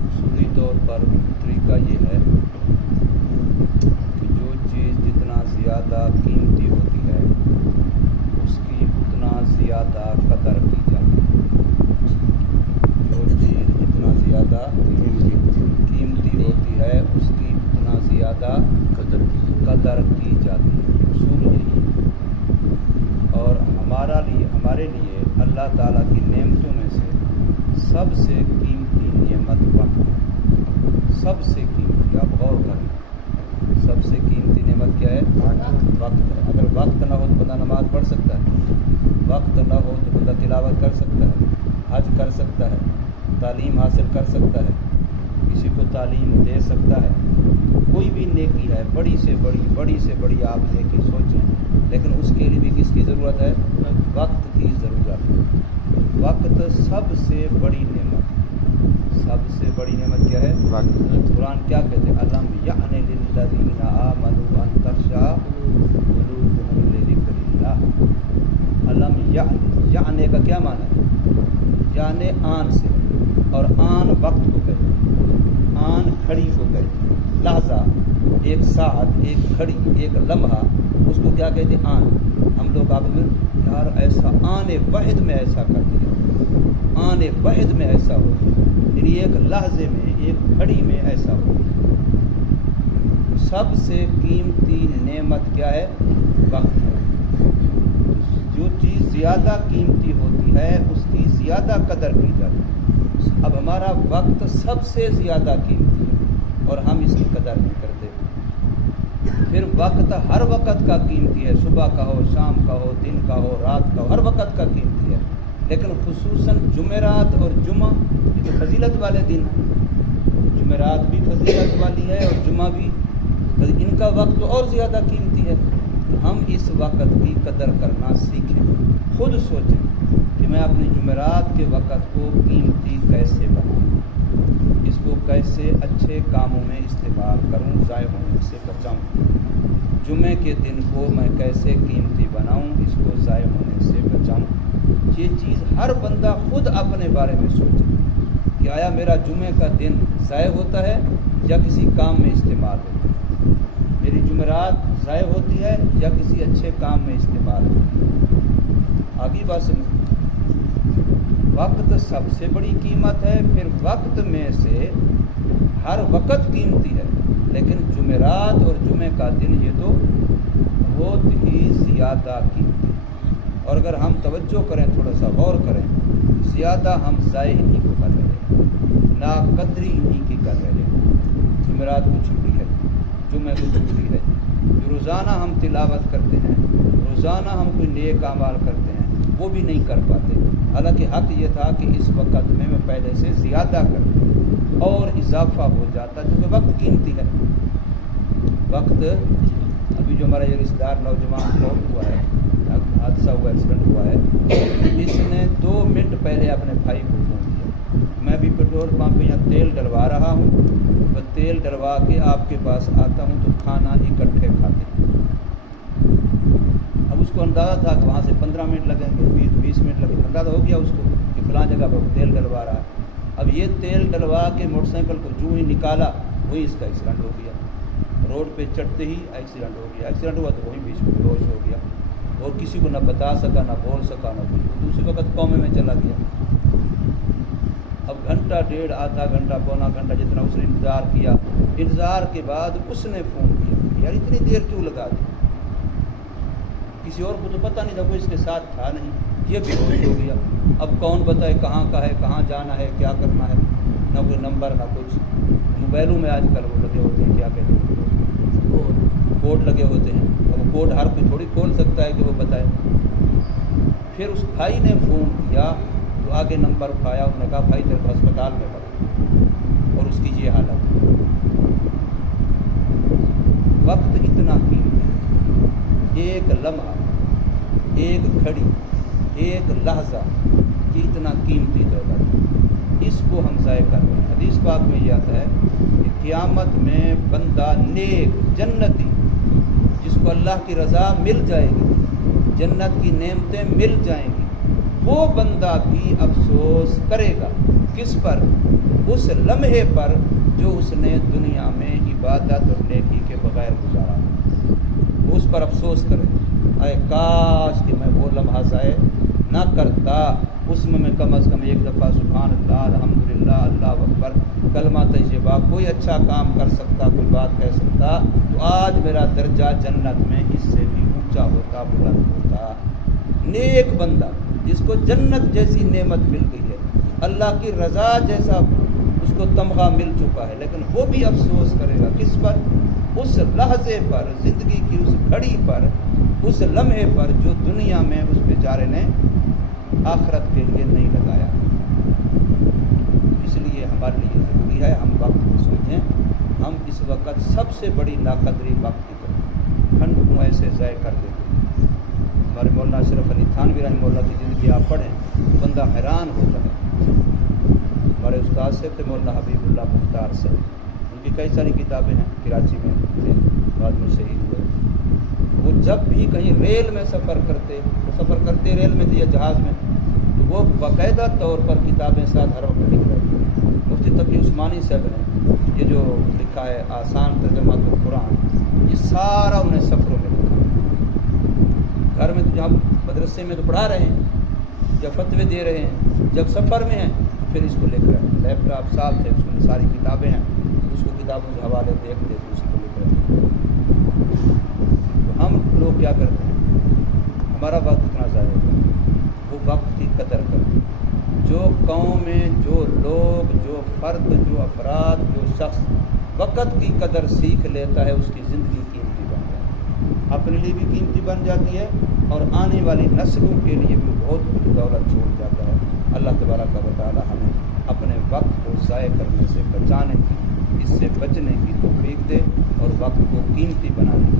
اصولی طور پر طریقہ یہ ہے کہ جو چیز جتنا زیادہ قیمتی ہوتی ہے اس کی اتنا زیادہ قدر کی جاتی ہے. جو چیز جتنا زیادہ قیمتی ہوتی ہے اس کی اتنا زیادہ قدر کی جاتی ہے. اصول یہی ہے. اور ہمارے لیے اللہ تعالیٰ کی نعمتوں میں سے سب سے قیمتی نعمت وقت ہے. سب سے قیمتی، آپ غور کریں، سب سے قیمتی نعمت کیا ہے؟ وقت ہے. اگر وقت نہ ہو تو بندہ نماز پڑھ سکتا ہے، وقت نہ ہو تو بندہ تلاوت کر سکتا ہے، حج کر سکتا ہے، تعلیم حاصل کر سکتا ہے، کسی کو تعلیم دے سکتا ہے. کوئی بھی نیکی ہے، بڑی سے بڑی آپ نیکی سوچیں، لیکن اس کے لیے بھی کس کی ضرورت ہے؟ وقت کی ضرورت ہے. وقت سب سے بڑی نعمت. سب سے بڑی نعمت کیا ہے؟ وقت. قرآن کیا کہتے ہیں؟ الم یعن للذین آمنوا ان تخشع قلوبهم لذکر اللہ. الم یعن کا کیا معنی ہے؟ یعنی آن سے، اور آن وقت کو کہتے ہیں، آن کھڑی کو کہتے ہیں. لحظہ، ایک ساعت، ایک گھڑی، ایک لمحہ، اس کو کیا کہتے ہیں؟ آن. ہم لوگ آپ میں یار ایسا آن واحد میں ایسا کر دیا، آن واحد میں ایسا ہو، یعنی ایک لحظے میں، ایک گھڑی میں ایسا ہو. سب سے قیمتی نعمت کیا ہے؟ وقت ہے. جو چیز زیادہ قیمتی ہوتی ہے اس کی زیادہ قدر کی جاتی ہے. اب ہمارا وقت سب سے زیادہ قیمتی ہے اور ہم اس کی قدر نہیں کرتے. پھر وقت ہر وقت کا قیمتی ہے، صبح کا ہو، شام کا ہو، دن کا ہو، رات کا ہو، ہر وقت کا قیمتی ہے. لیکن خصوصاً جمعرات اور جمعہ یہ تو فضیلت والے دن ہیں. جمعرات بھی فضیلت والی ہے اور جمعہ بھی، ان کا وقت اور زیادہ قیمتی ہے. تو ہم اس وقت کی قدر کرنا سیکھیں. خود سوچیں کہ میں اپنے جمعرات کے وقت کو قیمتی کیسے بناؤں، اس کو کیسے اچھے کاموں میں استعمال کروں، ضائع ہونے سے بچاؤں. جمعے کے دن کو میں کیسے قیمتی بناؤں، اس کو ضائع ہونے سے بچاؤں. یہ چیز ہر بندہ خود اپنے بارے میں سوچے کہ آیا میرا جمعے کا دن ضائع ہوتا ہے یا کسی کام میں استعمال ہوتا ہے. میری جمعرات ضائع ہوتی ہے یا کسی اچھے کام میں استعمال ہوتی ہے. آگے بات سمجھ. وقت سب سے بڑی قیمت ہے. پھر وقت میں سے ہر وقت قیمتی ہے، لیکن جمعرات اور جمعے کا دن یہ تو بہت ہی زیادہ قیمتی ہے. اور اگر ہم توجہ کریں، تھوڑا سا غور کریں، زیادہ ہم ضائع انہی کو کر رہے ہیں، ناقدری انہی کی کر رہے ہیں. جمعرات کو چھٹی ہے، جمعے کو چھٹی ہے. جو روزانہ ہم تلاوت کرتے ہیں، روزانہ ہم کوئی نیک اعمال کرتے ہیں، وہ بھی نہیں کر پاتے. حالانکہ حق یہ تھا کہ اس وقت میں پہلے سے زیادہ کرتے اور اضافہ ہو جاتا، کیونکہ وقت قیمتی ہے. وقت، ابھی جو ہمارا یہ رشتہ دار نوجوان فوت ہوا ہے، حادثہ ہوا، ایکسیڈنٹ ہوا ہے، اس نے 2 منٹ پہلے اپنے بھائی کو فون کیا. میں بھی پیٹرول پمپ پہ یہاں تیل ڈلوا رہا ہوں، میں تیل ڈلوا کے آپ کے پاس آتا ہوں تو کھانا اکٹھے کھاتے ہیں. اب اس کو اندازہ تھا کہ وہاں سے 15 منٹ لگیں گے، 20 منٹ لگیں گے. اندازہ ہو گیا اس کو کہ فلاں جگہ پر تیل ڈلوا رہا ہے. اب یہ تیل ڈلوا کے موٹر سائیکل کو جو ہی نکالا وہی اس کا ایکسیڈنٹ ہو گیا. روڈ پہ چڑھتے ہی ایکسیڈنٹ ہو گیا. ایکسیڈنٹ ہوا تو وہی بیچ میں بے ہوش ہو گیا اور کسی کو نہ بتا سکا، نہ بول سکا، نہ کچھ. دوسرے وقت قومے میں چلا گیا. اب گھنٹہ ڈیڑھ، آدھا گھنٹہ، پونا گھنٹہ جتنا اس نے انتظار کیا، انتظار کے بعد اس نے فون کیا، یار اتنی دیر کیوں لگا دی. کسی اور کو تو پتہ نہیں تھا، کوئی اس کے ساتھ تھا نہیں. یہ بے ہوش ہو گیا. اب کون بتائے کہاں کا ہے، کہاں جانا ہے، کیا کرنا ہے، نہ کوئی نمبر نہ کچھ. موبائلوں میں آج کل وہ لگے ہوتے ہیں، کیا کہتے ہیں، کوڈ لگے ہوتے ہیں. اب وہ کوڈ ہر کوئی تھوڑی کھول سکتا ہے کہ وہ بتائے. پھر اس بھائی نے فون کیا تو آگے نمبر اٹھایا، انہوں نے کہا بھائی تیرے کو ہسپتال میں پڑا اور اس کی یہ حالت. وقت اتنا قیمتی ہے. ایک لمحہ، ایک گھڑی، ایک لحظہ، یہ اتنا قیمتی دولت، اس کو ہم ضائع کر رہے ہیں. حدیث پاک میں یہ آتا ہے کہ قیامت میں بندہ نیک جنتی، جس کو اللہ کی رضا مل جائے گی، جنت کی نعمتیں مل جائیں گی، وہ بندہ بھی افسوس کرے گا کس پر؟ اس لمحے پر جو اس نے دنیا میں عبادت اور نیکی کے بغیر گزارا، وہ اس پر افسوس کرے، اے کاش کہ میں وہ لمحہ ضائع نہ کرتا، اس میں کم از کم ایک دفعہ سبحان اللہ الحمدللہ اللہ اکبر کلمہ طیبہ کوئی اچھا کام کر سکتا، کوئی بات کہہ سکتا، تو آج میرا درجہ جنت میں اس سے بھی اونچا ہوتا، بلند ہوتا۔ نیک بندہ جس کو جنت جیسی نعمت مل گئی ہے، اللہ کی رضا جیسا اس کو تمغہ مل چکا ہے، لیکن وہ بھی افسوس کرے گا کس پر؟ اس لحظے پر، زندگی کی اس گھڑی پر، اس لمحے پر جو دنیا میں اس بیچارے نے آخرت کے لیے نہیں لگایا۔ اس لیے ہمارے لیے ضروری ہے ہم وقت کو سمجھیں۔ ہم اس وقت سب سے بڑی ناقدری وقت کی کریں، گھنٹوں ایسے ضائع کر دیتے ہیں۔ ہمارے مولانا اشرف علی تھانوی رحمہ اللہ کی زندگی آپ پڑھیں، بندہ حیران ہوتا ہے۔ ہمارے استاد سے تھے مولانا حبیب اللہ مختار سے، ان کی کئی ساری کتابیں ہیں، کراچی میں تھے، بعد میں شہید ہوئے۔ وہ جب بھی کہیں ریل میں سفر کرتے، وہ سفر کرتے ریل میں تھے یا جہاز میں، تو وہ باقاعدہ طور پر کتابیں ساتھ ہر وقت لکھ رہے تھے۔ مفتی تقی عثمانی صاحب نے یہ جو لکھا ہے آسان ترجمہ القرآن، یہ سارا انہیں سفروں میں لکھا۔ گھر میں تو جہاں مدرسے میں تو پڑھا رہے ہیں یا فتوے دے رہے ہیں، جب سفر میں ہیں پھر اس کو لکھ رہے ہیں۔ لیپ ٹاپ ساتھ ہے، اس میں ساری کتابیں ہیں، اس کو کتابوں سے حوالے دیکھ دیتے اسی کو لکھ رہے ہیں۔ تو ہم لوگ کیا کرتے ہیں؟ ہمارا وقت اتنا ضائع ہوتا ہے، وہ وقت کی قدر کرتے ہیں۔ جو قوم میں جو لوگ، جو فرد، جو افراد، جو شخص وقت کی قدر سیکھ لیتا ہے، اس کی زندگی قیمتی بن جاتی ہے، اپنے لیے بھی قیمتی بن جاتی ہے اور آنے والی نسلوں کے لیے بھی بہت کچھ دولت چھوڑ جاتا ہے۔ اللہ تبارک و تعالی ہمیں اپنے وقت کو ضائع کرنے سے بچانے کی، اس سے بچنے کی توفیق دے اور وقت کو قیمتی بنانے کی